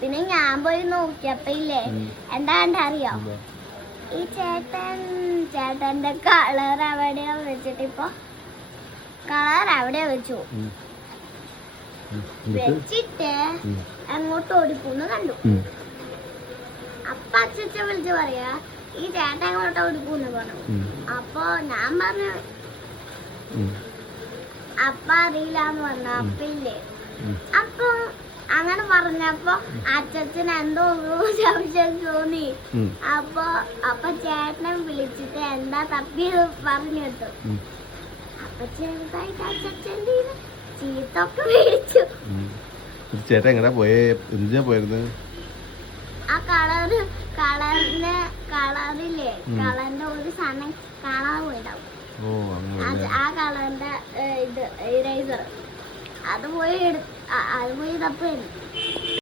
പിന്നെ ഞാൻ പോയി നോക്കിയപ്പോ ഇല്ലേ എന്താ അറിയോ, ഈ ചേട്ടന്റെ കളർ എവിടെയോ വെച്ചിട്ട് ഇപ്പൊ കളർ എവിടെയോ വെച്ചു വെച്ചിട്ട് അങ്ങോട്ട് ഓടിപ്പോന്ന് കണ്ടു. അപ്പൊ അച്ഛൻ വിളിച്ചു പറയാ ഈ ചേട്ടൻ അങ്ങോട്ട് ഓടിപ്പോന്ന് പറഞ്ഞു. അപ്പൊ ഞാൻ പറഞ്ഞു അപ്പ അറിയില്ലാന്ന് പറഞ്ഞു. അപ്പ ഇല്ലേ അപ്പൊ അങ്ങനെ പറഞ്ഞപ്പോ അച്ഛൻ എന്തോ സംശയം തോന്നി. അപ്പൊ ചേട്ടനെ വിളിച്ചിട്ട് എന്താ തപ്പിയത് പറഞ്ഞു കേട്ടു. അപ്പൊ ചെറുതായിട്ട് അച്ഛൻ ചീത്തൊക്കെ മേടിച്ചു. ചേട്ടൻ എങ്ങനെ പോയേ? എന്തിനാ പോയിരുന്നത്? ആ കളറില്ലേ കളറിന്റെ ഒരു സാധനം കാണാതെ പോയിട്ടാവും. ആ കളറിന്റെ ഇത് ഇറേസർ അത് പോയി തപ്പുന്നു.